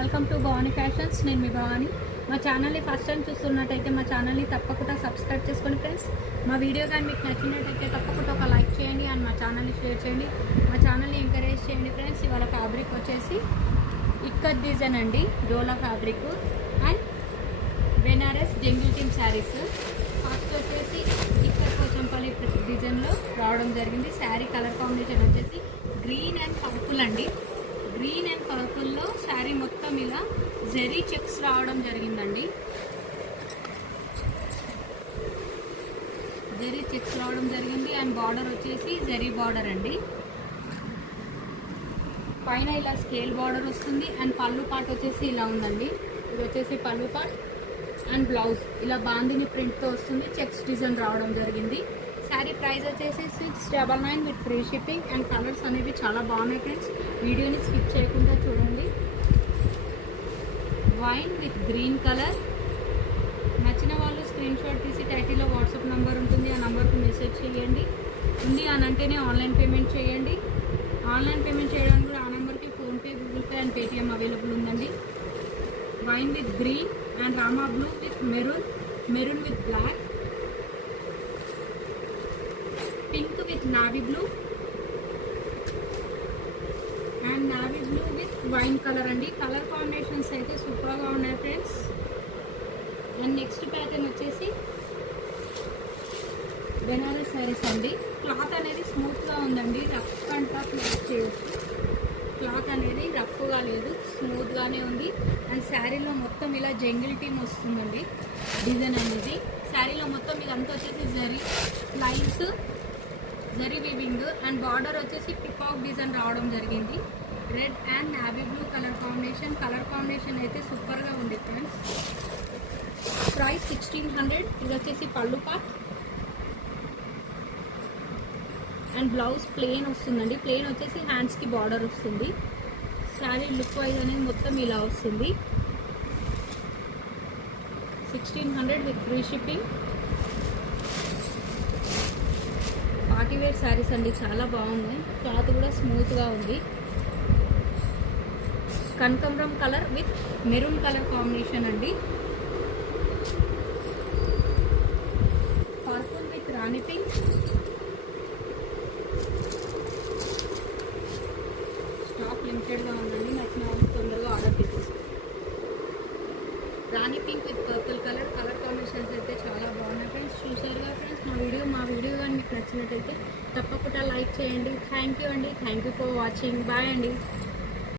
Welcome to Bhavani fashions. నేను మీ భవానీ. మా ఛానల్ని ఫస్ట్ టైం చూస్తున్నట్టయితే మా ఛానల్ని తప్పకుండా సబ్స్క్రైబ్ చేసుకోండి ఫ్రెండ్స్. మా వీడియో కానీ మీకు నచ్చినట్టయితే తప్పకుండా ఒక లైక్ చేయండి అండ్ మా ఛానల్ని షేర్ చేయండి. మా ఛానల్ని ఎంకరేజ్ చేయండి ఫ్రెండ్స్. ఇవాళ ఫ్యాబ్రిక్ వచ్చేసి ఇక్కత్ డిజైన్ అండి, Dola fabric and Banaras jungle team saris. First వచ్చేసి ఇక్కత్ పోచంపల్లి డిజైన్లో రావడం జరిగింది. శారీ కలర్ కాంబినేషన్ వచ్చేసి గ్రీన్ అండ్ పర్పుల్ అండి. గ్రీన్ అండ్ పర్పుల్లో శారీ మొత్తం ఇలా జెరీ చెక్స్ రావడం జరిగిందండి. జెరీ చెక్స్ రావడం జరిగింది అండ్ బార్డర్ వచ్చేసి జెరీ బార్డర్ అండి. పైన ఇలా స్కేల్ బార్డర్ వస్తుంది అండ్ పళ్ళు పార్ట్ వచ్చేసి ఇలా ఉందండి. ఇది వచ్చేసి పళ్ళు పార్ట్ అండ్ బ్లౌజ్ ఇలా బాందిని ప్రింట్తో వస్తుంది. చెక్స్ డిజైన్ రావడం జరిగింది. శారీ ప్రైస్ వచ్చేసి 699 with free shipping and colours అనేవి చాలా బాగున్నాయి ఫ్రెండ్స్. వీడియోని స్కిప్ చేయకుండా చూడండి. Wine with green colour. నచ్చిన వాళ్ళు స్క్రీన్ షాట్ తీసి టైటిల్లో వాట్సాప్ నెంబర్ ఉంటుంది, ఆ నెంబర్కి మెసేజ్ చేయండి. ఉంది అని అంటేనే ఆన్లైన్ పేమెంట్ చేయండి. ఆన్లైన్ పేమెంట్ చేయడానికి కూడా ఆ నెంబర్కి PhonePe, Google Pay and Paytm available ఉందండి. Wine with green and rama blue with maroon, maroon with black, pink with navy blue and navy blue with wine colour అండి. కలర్ కాంబినేషన్స్ అయితే సూపర్గా ఉన్నాయి ఫ్రెండ్స్. అండ్ నెక్స్ట్ ప్యాటర్న్ వచ్చేసి బెనారస్ శారీస్ అండి. Cloth అనేది స్మూత్గా ఉందండి. రఫ్ అండ్ టఫ్ యూజ్ చేయొచ్చు. క్లాత్ అనేది రఫ్గా లేదు, స్మూత్గానే ఉంది. అండ్ శారీలో మొత్తం ఇలా జంగిల్ టీమ్ వస్తుందండి డిజైన్ అనేది. శారీలో మొత్తం ఇదంతా వచ్చేసి zari lines, zari weaving and border వచ్చేసి పికాక్ డిజైన్ రావడం జరిగింది. Red and navy blue colour combination. Colour combination అయితే సూపర్గా ఉంది ఫ్రెండ్స్. ప్రైస్ 1600. ఇది వచ్చేసి పళ్ళు పార్ట్ అండ్ బ్లౌజ్ ప్లెయిన్ వస్తుందండి. ప్లెయిన్ వచ్చేసి హ్యాండ్స్కి బార్డర్ వస్తుంది. శారీ లుక్ వైజ్ అనేది మొత్తం ఇలా వస్తుంది. 1600 with free shipping. Party wear saris అండి, చాలా బాగున్నాయి. క్లాత్ కూడా స్మూత్గా ఉంది. కనకాంబరం colour with maroon colour combination అండి. Purple with rani pink, stock లిమిటెడ్గా ఉందండి. నచ్చిన వాళ్ళు తొందరగా ఆర్డర్ చేసేసి. Rani pink with purple colour. Colour combinations అయితే చాలా బాగున్నాయి ఫ్రెండ్స్. చూసారుగా ఫ్రెండ్స్ మా వీడియో కానీ మీకు నచ్చినట్టయితే తప్పకుండా లైక్ చేయండి. థ్యాంక్ యూ అండి. Thank you for watching. Bye అండి.